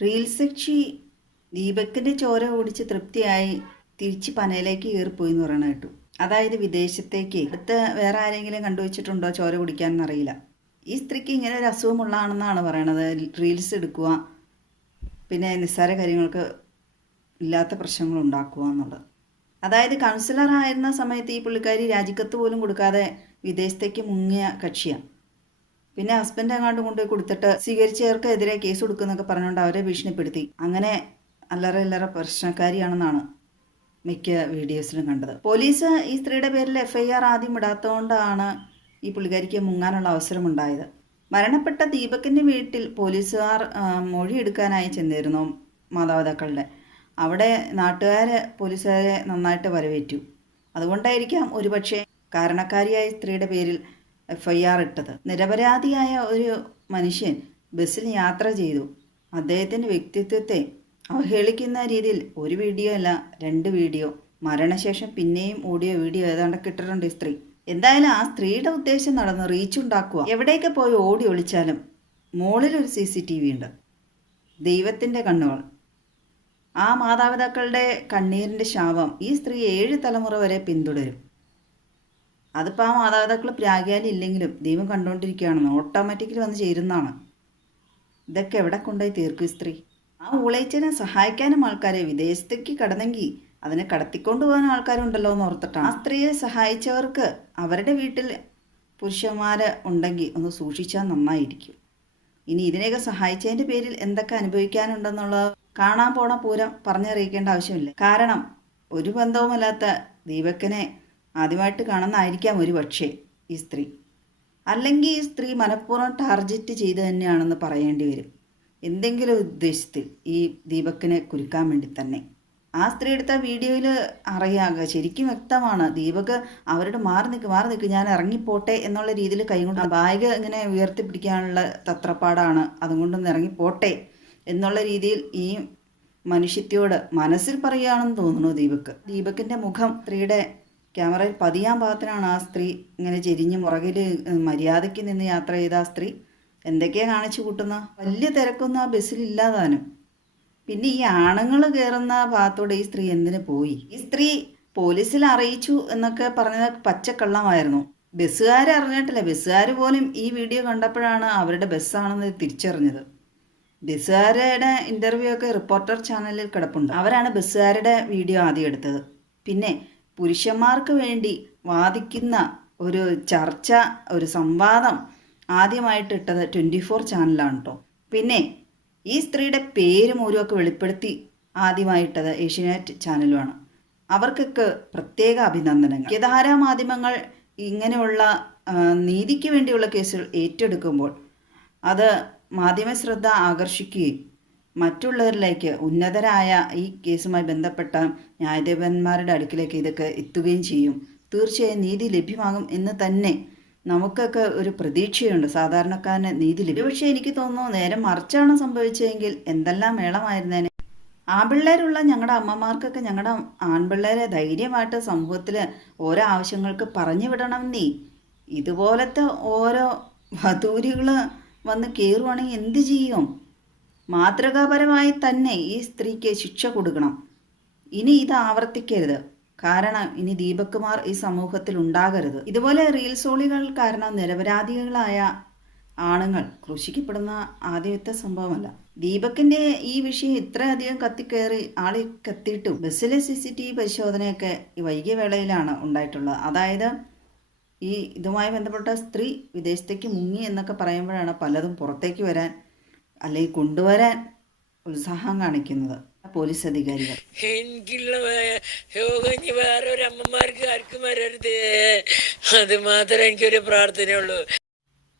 Reels ദീപക്കിന്റെ ചോര ഓടിച്ച് തൃപ്തിയായി തിരിച്ച് പനയിലേക്ക് കയറിപ്പോയി എന്ന് പറയണ കേട്ടു. അതായത് വിദേശത്തേക്ക്. അടുത്ത് വേറെ ആരെങ്കിലും കണ്ടുവച്ചിട്ടുണ്ടോ ചോര കുടിക്കാനെന്നറിയില്ല ഈ സ്ത്രീക്ക് ഇങ്ങനെ ഒരു അസുഖമുള്ളതാണെന്നാണ് പറയണത്. റീൽസ് എടുക്കുക പിന്നെ നിസ്സാര കാര്യങ്ങൾക്ക് ഇല്ലാത്ത പ്രശ്നങ്ങൾ ഉണ്ടാക്കുക എന്നുള്ളത്. അതായത് കൗൺസിലർ ആയിരുന്ന സമയത്ത് ഈ പുള്ളിക്കാരി രാജിക്കത്ത് പോലും കൊടുക്കാതെ വിദേശത്തേക്ക് മുങ്ങിയ കക്ഷിയാണ്. പിന്നെ ഹസ്ബൻഡ് അങ്ങാണ്ട് കൊണ്ടുപോയി കൊടുത്തിട്ട് സ്വീകരിച്ചവർക്കെതിരെ കേസ് കൊടുക്കുന്നൊക്കെ പറഞ്ഞുകൊണ്ട് അവരെ ഭീഷണിപ്പെടുത്തി. അങ്ങനെ അല്ലറ അല്ലറ പ്രശ്നക്കാരിയാണെന്നാണ് മിക്ക വീഡിയോസിലും കണ്ടത്. പോലീസ് ഈ സ്ത്രീയുടെ പേരിൽ എഫ്ഐആർ ആദ്യം ഇടാത്തതുകൊണ്ടാണ് ഈ പുള്ളിക്കാരിക്ക് മുങ്ങാനുള്ള അവസരമുണ്ടായത്. മരണപ്പെട്ട ദീപകിന്റെ വീട്ടിൽ പോലീസുകാർ മൊഴിയെടുക്കാനായി ചെന്നിരുന്നു മാതാപിതാക്കളുടെ. അവിടെ നാട്ടുകാർ പോലീസുകാരെ നന്നായിട്ട് വരവേറ്റു. അതുകൊണ്ടായിരിക്കാം ഒരുപക്ഷെ കാരണക്കാരിയായ സ്ത്രീയുടെ പേരിൽ എഫ് ഐ ആർ ഇട്ടത് നിരപരാധിയായ ഒരു മനുഷ്യൻ ബസ്സിൽ യാത്ര ചെയ്തു. അദ്ദേഹത്തിന്റെ വ്യക്തിത്വത്തെ അവഹേളിക്കുന്ന രീതിയിൽ ഒരു വീഡിയോ അല്ല രണ്ട് വീഡിയോ. മരണശേഷം പിന്നെയും ഓഡിയോ വീഡിയോ ഏതാണ്ട് കിട്ടിട്ടുണ്ട് സ്ത്രീ. എന്തായാലും ആ സ്ത്രീയുടെ ഉദ്ദേശം നടന്ന് റീച്ച് ഉണ്ടാക്കുക. എവിടെയൊക്കെ പോയി ഓടി ഒളിച്ചാലും മുകളിലൊരു സി സി ടി വി ഉണ്ട്. ദൈവത്തിന്റെ കണ്ണുകൾ. ആ മാതാപിതാക്കളുടെ കണ്ണീരിന്റെ ശാപം ഈ സ്ത്രീ ഏഴ് തലമുറ വരെ പിന്തുടരും. അതിപ്പോൾ ആ മാതാപിതാക്കൾ പ്രാഗ്യാലി ഇല്ലെങ്കിലും ദൈവം കണ്ടുകൊണ്ടിരിക്കുകയാണെന്ന് ഓട്ടോമാറ്റിക്കലി വന്ന് ചേരുന്നതാണ്. ഇതൊക്കെ എവിടെ കൊണ്ടായി തീർക്കും സ്ത്രീ? ആ ഊളേച്ചനെ സഹായിക്കാനും ആൾക്കാരെ വിദേശത്തേക്ക് കടന്നെങ്കിൽ അതിനെ കടത്തിക്കൊണ്ടു പോകാൻ ആൾക്കാരുണ്ടല്ലോ എന്ന് ഓർത്തിട്ടാണ് ആ സ്ത്രീയെ സഹായിച്ചവർക്ക് അവരുടെ വീട്ടിൽ പുരുഷന്മാർ ഉണ്ടെങ്കിൽ ഒന്ന് സൂക്ഷിച്ചാൽ നന്നായിരിക്കും. ഇനി ഇതിനെയൊക്കെ സഹായിച്ചതിന്റെ പേരിൽ എന്തൊക്കെ അനുഭവിക്കാനുണ്ടെന്നുള്ളത് കാണാൻ പോണ പൂരം പറഞ്ഞറിയിക്കേണ്ട ആവശ്യമില്ല. കാരണം ഒരു ബന്ധവുമല്ലാത്ത ദീപക്കനെ ആദ്യമായിട്ട് കാണുന്നതായിരിക്കാം ഒരു പക്ഷേ ഈ സ്ത്രീ. അല്ലെങ്കിൽ ഈ സ്ത്രീ മനഃപൂർവം ടാർജറ്റ് ചെയ്ത് തന്നെയാണെന്ന് പറയേണ്ടി വരും. എന്തെങ്കിലും ഉദ്ദേശത്തിൽ ഈ ദീപക്കിനെ കുരുക്കാൻ വേണ്ടി തന്നെ. ആ സ്ത്രീ എടുത്ത വീഡിയോയിൽ അറിയാക ശരിക്കും വ്യക്തമാണ്. ദീപക് അവരോട് മാറി നിൽക്ക് മാറി നിൽക്ക് ഞാൻ ഇറങ്ങിപ്പോട്ടെ എന്നുള്ള രീതിയിൽ കൈകൊണ്ട് ബാഗ് ഇങ്ങനെ ഉയർത്തിപ്പിടിക്കാനുള്ള തത്രപ്പാടാണ്. അതുകൊണ്ടൊന്ന് ഇറങ്ങിപ്പോട്ടെ എന്നുള്ള രീതിയിൽ ഈ മനുഷ്യത്തോട് മനസ്സിൽ പറയുകയാണെന്ന് തോന്നുന്നു ദീപക്. ദീപക്കിന്റെ മുഖം സ്ത്രീയുടെ ക്യാമറയിൽ പതിയാൻ പാകത്തിനാണ് ആ സ്ത്രീ ഇങ്ങനെ ചെരിഞ്ഞ് മുറകിൽ മര്യാദയ്ക്ക് നിന്ന് യാത്ര ചെയ്ത ആ സ്ത്രീ. എന്തൊക്കെയാണ് കാണിച്ചു കൂട്ടുന്ന? വലിയ തിരക്കൊന്നും ആ ബസ്സിൽ ഇല്ലാതാനും. പിന്നെ ഈ ആണുങ്ങൾ കയറുന്ന ഭാഗത്തോടെ ഈ സ്ത്രീ എന്തിനു പോയി? ഈ സ്ത്രീ പോലീസിൽ അറിയിച്ചു എന്നൊക്കെ പറഞ്ഞത് പച്ചക്കള്ളമായിരുന്നു. ബസ്സുകാരെ അറിഞ്ഞിട്ടില്ല. ബസ്സുകാർ പോലും ഈ വീഡിയോ കണ്ടപ്പോഴാണ് അവരുടെ ബസ്സാണെന്ന് തിരിച്ചറിഞ്ഞത്. ബസ്സുകാരുടെ ഇന്റർവ്യൂ ഒക്കെ റിപ്പോർട്ടർ ചാനലിൽ കിടപ്പുണ്ട്. അവരാണ് ബസ്സുകാരുടെ വീഡിയോ ആദ്യം എടുത്തത്. പിന്നെ പുരുഷന്മാർക്ക് വേണ്ടി വാദിക്കുന്ന ഒരു ചർച്ച ഒരു സംവാദം ആദ്യമായിട്ട് ഇട്ടത് ട്വന്റി ഫോർ ചാനലാണ് കേട്ടോ പിന്നെ ഈ സ്ത്രീയുടെ പേരും ഓരോക്കെ വെളിപ്പെടുത്തി ആദ്യമായിട്ടത് ഏഷ്യാനെറ്റ് ചാനലുമാണ്. അവർക്കൊക്കെ പ്രത്യേക അഭിനന്ദനങ്ങൾ. യഥാര മാധ്യമങ്ങൾ ഇങ്ങനെയുള്ള നീതിക്ക് വേണ്ടിയുള്ള കേസുകൾ ഏറ്റെടുക്കുമ്പോൾ അത് മാധ്യമ ശ്രദ്ധ ആകർഷിക്കുകയും മറ്റുള്ളവരിലേക്ക് ഉന്നതരായ ഈ കേസുമായി ബന്ധപ്പെട്ട ന്യായാധിപന്മാരുടെ അടുക്കിലേക്ക് ഇതൊക്കെ എത്തുകയും ചെയ്യും. തീർച്ചയായും നീതി ലഭ്യമാകും എന്ന് തന്നെ നമുക്കൊക്കെ ഒരു പ്രതീക്ഷയുണ്ട്. സാധാരണക്കാരന് നീതി ലഭ്യം. പക്ഷേ എനിക്ക് തോന്നുന്നു നേരെ മറിച്ചാണ് സംഭവിച്ചതെങ്കിൽ എന്തെല്ലാം മേളമായിരുന്നേനെ. ആൺപിള്ളേരുള്ള ഞങ്ങളുടെ അമ്മമാർക്കൊക്കെ ഞങ്ങളുടെ ആൺപിള്ളേരെ ധൈര്യമായിട്ട് സമൂഹത്തിൽ ഓരോ ആവശ്യങ്ങൾക്ക് പറഞ്ഞു വിടണം നീ ഇതുപോലത്തെ ഓരോ വധൂരികൾ വന്ന് കയറുവാണെങ്കിൽ എന്ത് ചെയ്യും? മാതൃകാപരമായി തന്നെ ഈ സ്ത്രീക്ക് ശിക്ഷ കൊടുക്കണം. ഇനി ഇത് ആവർത്തിക്കരുത്. കാരണം ഇനി ദീപക്കുമാർ ഈ സമൂഹത്തിൽ ഉണ്ടാകരുത്. ഇതുപോലെ റീൽസോളികൾ കാരണം നിരപരാധികളായ ആണുങ്ങൾ ക്രൂശിക്കപ്പെടുന്ന ആദ്യത്തെ സംഭവമല്ല. ദീപക്കിന്റെ ഈ വിഷയം ഇത്രയധികം കത്തിക്കയറി ആളി കത്തിയിട്ടും ബസ്സിലെ സി സി ടി വി പരിശോധനയൊക്കെ വൈകിയ വേളയിലാണ് ഉണ്ടായിട്ടുള്ളത്. അതായത് ഈ ഇതുമായി ബന്ധപ്പെട്ട സ്ത്രീ വിദേശത്തേക്ക് മുങ്ങി എന്നൊക്കെ പറയുമ്പോഴാണ് പലതും പുറത്തേക്ക് വരാൻ അല്ലെങ്കിൽ കൊണ്ടുവരാൻ ഉത്സാഹം കാണിക്കുന്നത് പോലീസ് അധികാരികൾ. എനിക്കുള്ള വേ- രോഗം ഒരു അമ്മമാർക്ക് ആർക്കും വരരുത്. അത് മാത്രമേ എനിക്കൊരു പ്രാർത്ഥനയുള്ളൂ.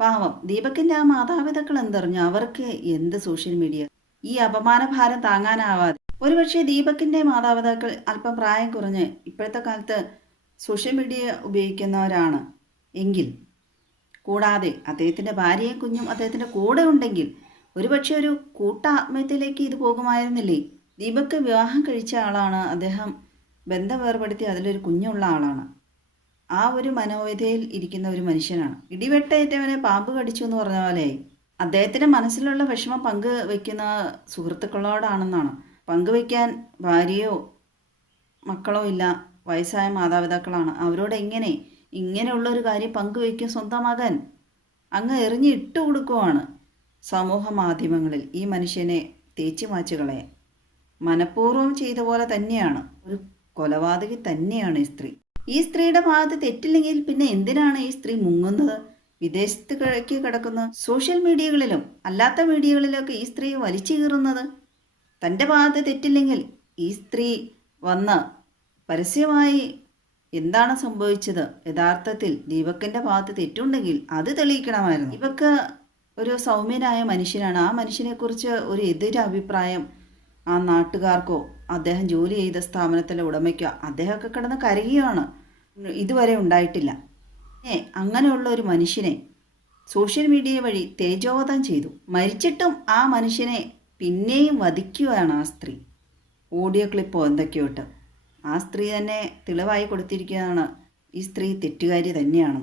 പാവം ദീപകിന്റെ ആ മാതാപിതാക്കൾ എന്തറിഞ്ഞു? അവർക്ക് എന്ത് സോഷ്യൽ മീഡിയ? ഈ അപമാനഭാരം താങ്ങാനാവാതെ. ഒരുപക്ഷെ ദീപകിന്റെ മാതാപിതാക്കൾ അല്പം പ്രായം കുറഞ്ഞ് ഇപ്പോഴത്തെ കാലത്ത് സോഷ്യൽ മീഡിയ ഉപയോഗിക്കുന്നവരാണ്. എങ്കിൽ കൂടാതെ അദ്ദേഹത്തിന്റെ ഭാര്യയും കുഞ്ഞും അദ്ദേഹത്തിന്റെ കൂടെ ഉണ്ടെങ്കിൽ ഒരുപക്ഷെ ഒരു കൂട്ട ആത്മഹത്യയിലേക്ക് ഇത് പോകുമായിരുന്നില്ലേ? ദീപക് വിവാഹം കഴിച്ച ആളാണ്. അദ്ദേഹം ബന്ധം വേർപെടുത്തി അതിലൊരു കുഞ്ഞുള്ള ആളാണ്. ആ ഒരു മനോവേദയിൽ ഇരിക്കുന്ന ഒരു മനുഷ്യനാണ്. ഇടിവെട്ടേറ്റവനെ പാമ്പ് കടിച്ചു എന്ന് പറഞ്ഞ പോലെ അദ്ദേഹത്തിന്റെ മനസ്സിലുള്ള വിഷമം പങ്ക് വയ്ക്കുന്ന സുഹൃത്തുക്കളോടാണെന്നാണ്. പങ്കുവയ്ക്കാൻ ഭാര്യയോ മക്കളോ ഇല്ല വയസ്സായ മാതാപിതാക്കളാണ്. അവരോട് എങ്ങനെ ഇങ്ങനെയുള്ള ഒരു കാര്യം പങ്കുവയ്ക്കും സ്വന്തമാകാൻ? മകൻ അങ്ങ് എറിഞ്ഞ് ഇട്ട് കൊടുക്കുവാണ് സമൂഹ മാധ്യമങ്ങളിൽ ഈ മനുഷ്യനെ തേച്ചു മാച്ചുകളെ മനഃപൂർവം ചെയ്ത പോലെ തന്നെയാണ്. ഒരു കൊലപാതകി തന്നെയാണ് ഈ സ്ത്രീ. ഈ സ്ത്രീയുടെ ഭാഗത്ത് തെറ്റില്ലെങ്കിൽ പിന്നെ എന്തിനാണ് ഈ സ്ത്രീ മുങ്ങുന്നത്? വിദേശത്ത് കിഴക്ക് കിടക്കുന്ന സോഷ്യൽ മീഡിയകളിലും അല്ലാത്ത മീഡിയകളിലൊക്കെ ഈ സ്ത്രീ വലിച്ചു കീറുന്നത്? തന്റെ ഭാഗത്ത് തെറ്റില്ലെങ്കിൽ ഈ സ്ത്രീ വന്ന് പരസ്യമായി എന്താണ് സംഭവിച്ചത്? യഥാർത്ഥത്തിൽ ദീപക്കിന്റെ ഭാഗത്ത് തെറ്റുണ്ടെങ്കിൽ അത് തെളിയിക്കണമായിരുന്നു. ദീപക്ക് ഒരു സൗമ്യനായ മനുഷ്യനാണ്. ആ മനുഷ്യനെക്കുറിച്ച് ഒരു എതിരഭിപ്രായം ആ നാട്ടുകാർക്കോ അദ്ദേഹം ജോലി ചെയ്ത സ്ഥാപനത്തിലെ ഉടമയ്ക്കോ അദ്ദേഹമൊക്കെ കിടന്ന് കരയുകയാണ്. ഇതുവരെ ഉണ്ടായിട്ടില്ല. ഏ അങ്ങനെയുള്ള ഒരു മനുഷ്യനെ സോഷ്യൽ മീഡിയ വഴി തേജോവധം ചെയ്തു. മരിച്ചിട്ടും ആ മനുഷ്യനെ പിന്നെയും വധിക്കുകയാണ് ആ സ്ത്രീ. ഓഡിയോ ക്ലിപ്പോ എന്തൊക്കെയോട്ട്. ആ സ്ത്രീ തന്നെ തെളിവായി കൊടുത്തിരിക്കുകയാണ്. ഈ സ്ത്രീ തെറ്റുകാരി തന്നെയാണ്